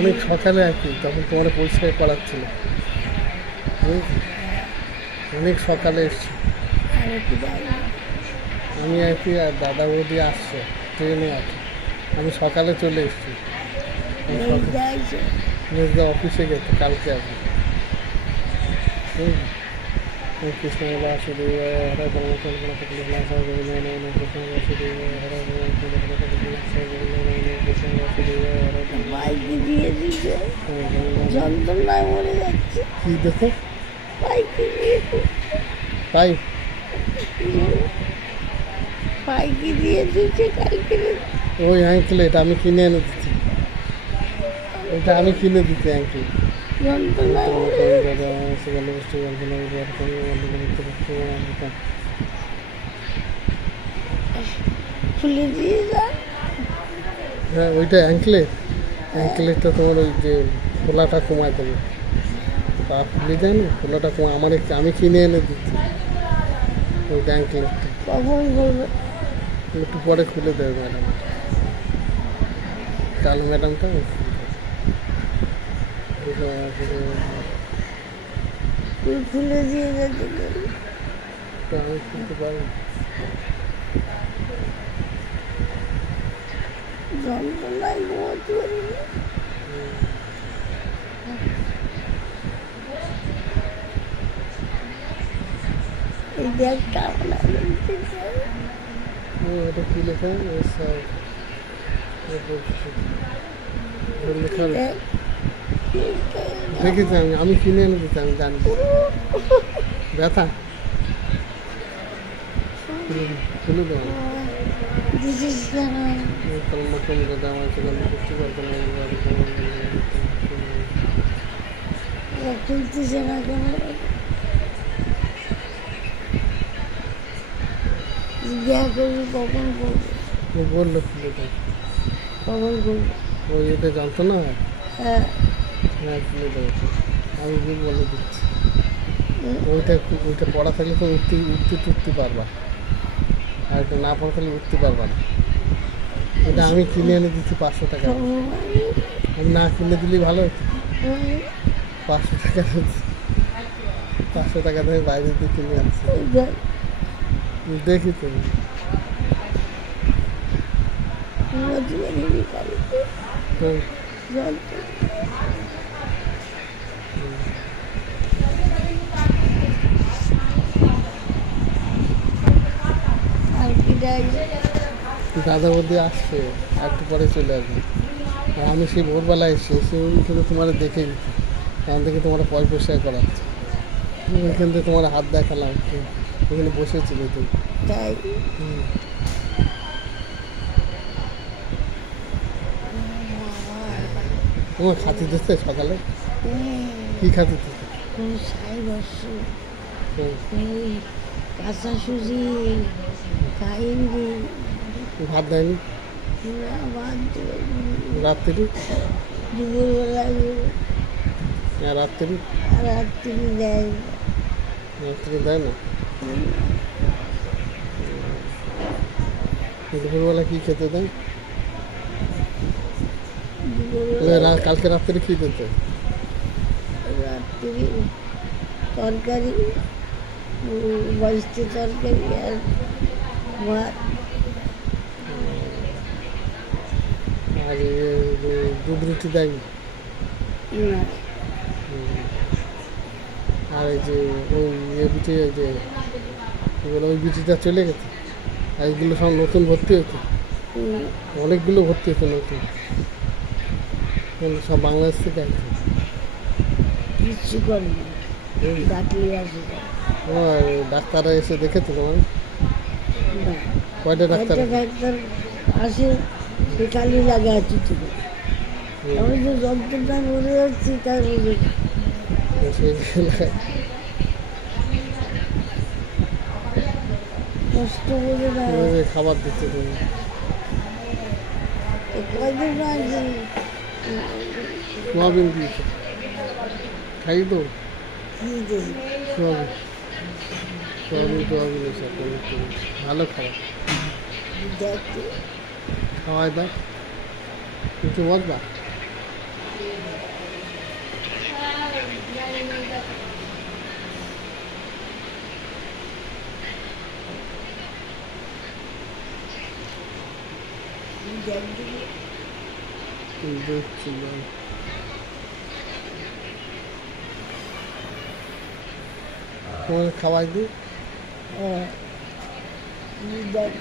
অনেক সকালে আর কি, তখন তোমার পরিষ্কার করাচ্ছিল, অনেক সকালে এসছি আমি আর কি, আর দাদা বৌদি আসছে ট্রেনে আছে, আমি সকালে চলে এসেছি। মেজদা অফিসে গেছে, কালকে আসবে। কৃষ্ণ বাসুদেব হরে পরমেশ্বর কৃষ্ণ বাসুদেব যন্ত্রণায় মরে যাচ্ছে। কি দেখো পাই পাইকি দিয়ে দিচ্ছে কালকে। ওই অ্যাঙ্কলেট আমি কিনে এনে দিচ্ছি, ওইটা আমি কিনে দিচ্ছি অ্যাঙ্কলেট। যন্ত্রণায় খুলে দিয়ে যা। হ্যাঁ ওইটা অ্যাঙ্কলেটটা তোমার ওই যে খোলাটা কমায় দেবে, পা খুলে যায় না, খোলাটা কমায় আমার আমি কিনে এনে দিচ্ছি ওইটা অ্যাঙ্কলেটটা। কখন করবে? একটু পরে খুলে দেবে ম্যাডাম, কালো ম্যাডামটা খুলে দিয়ে যাচ্ছে। আমি খুলতে পারি যন্ত্রণায় ঘুমাতে পারি না। এই দেখ কেমন ওটা কি লেখা দেখেছি আমি কিনে এনে দিচ্ছি, আমি জানি ব্যথা খুলে দেবো খুলতেছে না কেন? জিজ্ঞাসা করবি কখন করবো, বললো খুলে দেবো, কখন করবো। ওই এটা জানতো না। হ্যাঁ হ্যাঁ খুলে দেবো, আমি বলে দিচ্ছি। ওইটা পড়া থাকলে তো উঠতে পারবা, আর এটা না পড়া থাকলে উঠতে পারবা না। এটা আমি কিনে এনে দিচ্ছি 500 টাকা, আমি না কিনে দিলেই ভালো হতো। 500 টাকা 500 টাকা দিয়ে বাইরে দিয়ে কিনে আনছি, দেখি তুমি দাদা বৌদি আসছে, একটু পরে চলে আসবে। আর আমি সেই ভোরবেলায় এসে কিন্তু তোমার দেখে গেছি, এখান থেকে তোমার পরিষ্কার করাচ্ছে, এখান থেকে তোমার হাত দেখালাম, ওখানে বসেছিলে তুমি। তাই তোমার খাতি দিচ্ছে সকালে, কি খাতি দিচ্ছে? কাঁচা সুজি খাইনি, ভাত দেয়নি রাত্রি, দুপুরবেলা রাত্রি রাত্রি দেয়, রাত্রি দেয় না। দুপুরবেলা কি খেতে দেয়? কালকে রাত্রে কি দিতে? রাত্রি তরকারি, বসতে তরকারি আর ভাত। আর দুধ রুটি দেয়নি? না। আর এই যে ওই বিটি, এই যে ওই বিটিটা চলে গেছে, আর এইগুলো সব নতুন ভর্তি হয়েছে, অনেকগুলো ভর্তি হয়েছে নতুন, সব বাংলাদেশ থেকে আসছে। কিচ্ছু করেনি, ডাকলে আসে। ডাক্তাররা এসে দেখেছে তোমার? কয়টা ডাক্তার আসে? সে কালি লাগে আছে, ঠিক আমি যে যন্ত্রণা মরে যাচ্ছি তার কষ্ট করে না খাবার দিচ্ছে তুমি? কয়দিন আছে সোয়াবিন দিয়েছে, খাই তো সোয়াবিন সোয়াবিন এসে ভালো খাবার দেখতে খাওয়াই দাও, কিছু বলবা? দেখছি না। তোমাদের খাওয়াই দিই। হ্যাঁ দেখ